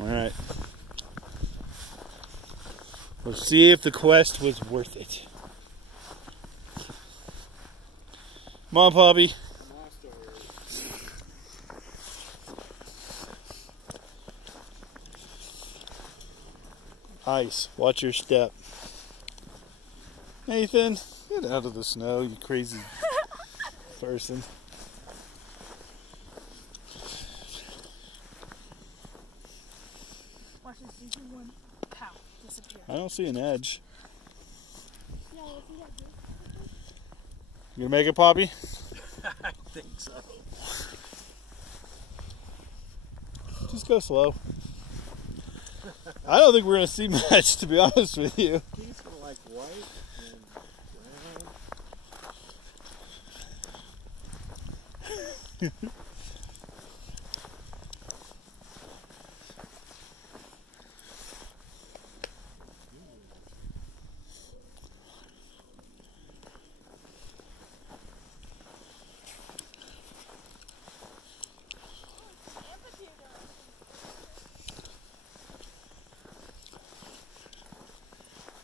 All right. Let's see if the quest was worth it. Come on, Poppy. Ice. Watch your step. Nathan, get out of the snow, you crazy person. Watch this. You see one. Pow. Disappear. I don't see an edge. Yeah, let's see that. You make it, Poppy? I think so. Just go slow. I don't think we're going to see much, to be honest with you. These are like white and brown.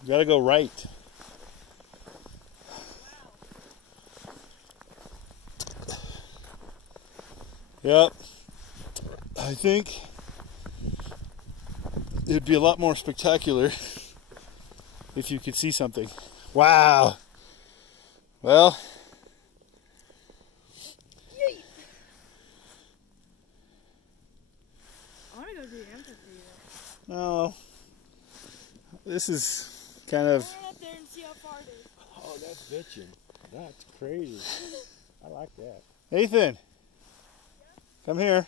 You got to go right. Yep. I think it'd be a lot more spectacular if you could see something. Wow. Well. Yeet. I want to go to the amphitheater. No. This is kind of. Run up there and see how far it is. Oh, that's bitching. That's crazy. I like that. Nathan. Come here.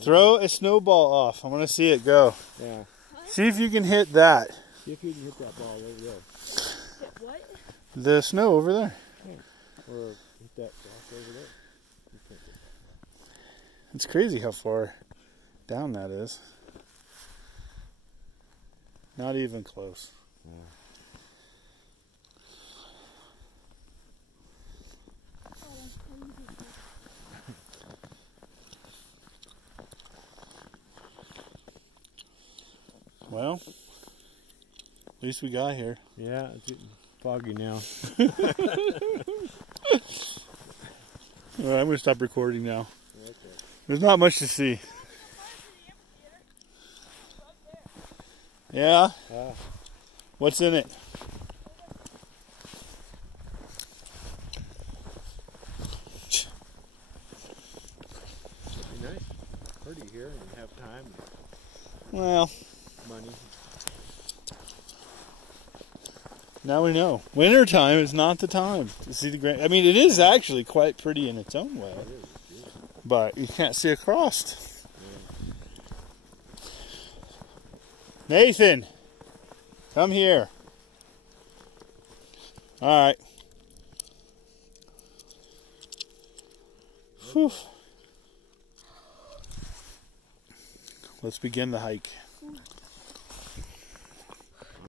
Throw a snowball off. I want to see it go. Yeah. See if you can hit that. See if you can hit that ball over there. Hit what? The snow over there. Or hit that rock over there. You can't get that. It's crazy how far down that is. Not even close. Yeah. Well, at least we got here. Yeah, it's getting foggy now. All right, I'm going to stop recording now. Okay. There's not much to see. Yeah? What's in it? It'd be nice. Pretty here and have time. Well, Money. now we know. Winter time is not the time to see the grand. I mean, it is actually quite pretty in its own way, but you can't see across. Yeah. Nathan, come here. All right. Whew. Let's begin the hike.